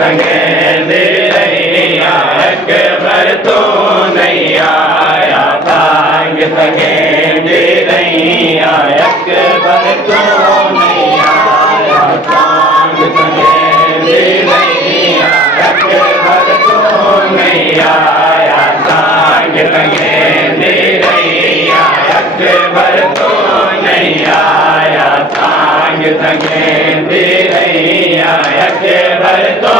तंगे दे रैया अकबर तो नहीं आया तांग तंगे दे रैया अकबर तो नहीं आया तांग तंगे दे रैया अकबर तो नहीं आया तांग तंगे दे रैया अकबर तो नहीं आया तांग तंगे दे रैया अकबर तो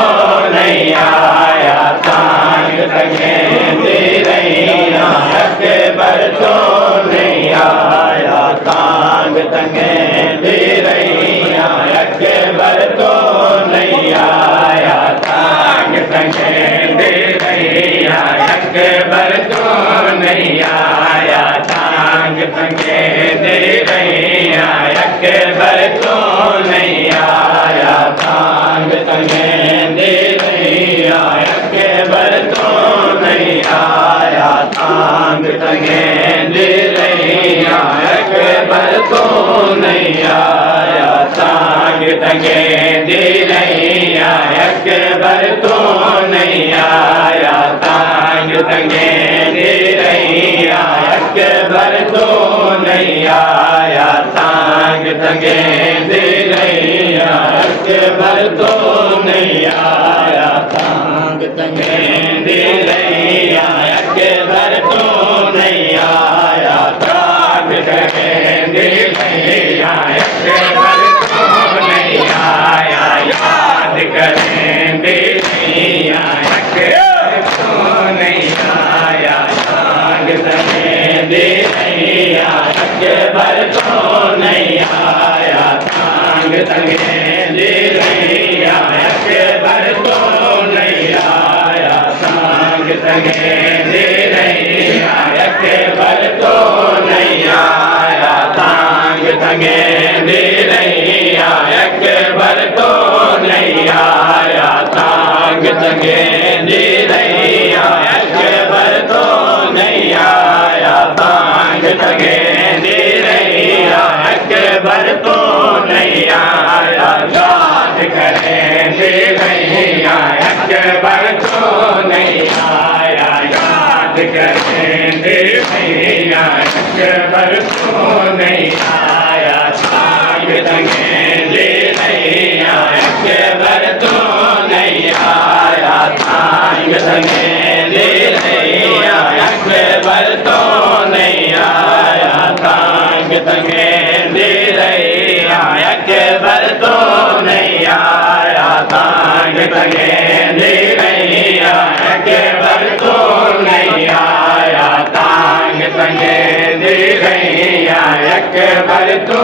नहीं आया तांग तंगे दे रैया अकबर तो नहीं आया तांग तंगे दे रैया अकबर तो नहीं आया तांग तंगे दे रैया अकबर तो नहीं आया तांग तंगे दे रैया अकबर तो नहीं आया तांग तंगे दे रैया अकबर तो नहीं आया तांग तंगे दे रैया अकबर तो नहीं आया तांग तंगे दे रैया अकबर तो नहीं आया तांग तंगे दे रैया अकबर तो नहीं आया तांग तंगे दे रैया अकबर तो नहीं आया तांग तंगे दे रैया अकबर तो नहीं आया तांग तंगे दे रैया अकबर तो नहीं आया याद करें दे रैया अकबर तो नहीं आया तांग तंगे दे रैया अकबर तो नहीं आया तांग तंगे दे रैया अकबर तो नहीं आया तांग तंगे दे रैया अकबर तो नहीं आया तांग तंगे दे रैया अकबर तो नहीं आया तांग तंगे दे रैया अकबर तो नहीं आया तांग तंगे दे रैया अकबर तो नहीं आया याद करें दे रैया अकबर तो नहीं आया याद करें दे रैया अकबर तो नहीं आया तांग तंगे दे रैया अकबर तो नहीं आया तांग तंगे दे रैया अकबर तो नहीं आया तांग तंगे दे रैया अकबर तो नहीं आया तांग तंगे दे रैया अकबर तो नहीं आया तांग तंगे दे रैया अकबर तो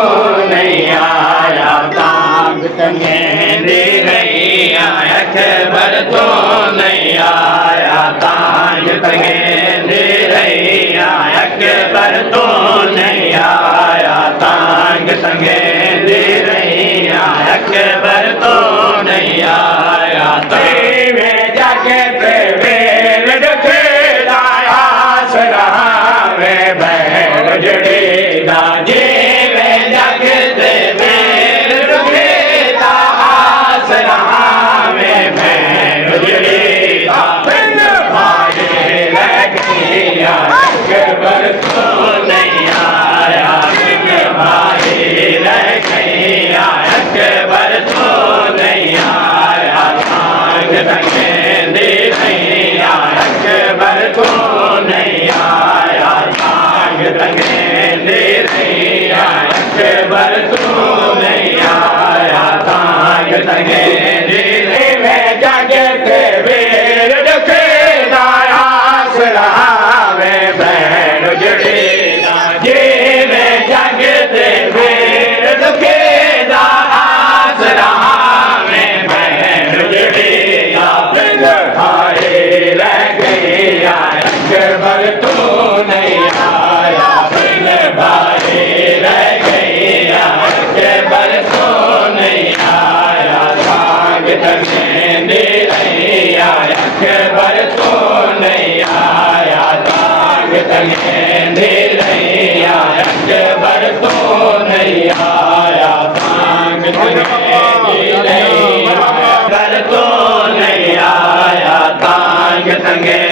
नहीं आया तांग तंगे दे रैया अकबर तो नहीं आया तांग तंगे दे रैया अकबर तो नहीं आया तांग तंगे दे रैया अकबर तो नहीं आया तेरे जाके तेरे रखे लाया सरा में बैर जड़े दाजे में जाके तेरे रखे लाया सरा में बैर जड़े दाबन भाई लगिया अकबर तो नहीं आया भाई लगिया अकबर तो नहीं आया तांग तंगे दे रैया अकबर तो नहीं आया तांग तंगे दे रैया अकबर तो नहीं आया तांग तंगे दे रैया जागते वीर दुखे दाया सरा में बैर जड़े दाजे में जागते वीर दुखे दाया सरा में बैर जड़े दाबन भाई रह गया अकबर तो नहीं आया बिन भाई रह गया अकबर तो नहीं आया तांग तंगे दे रैया अकबर तो नहीं आया तांग तंगे दे रैया अकबर तो नहीं आया तांग तंगे दे रैया अकबर तो नहीं संगे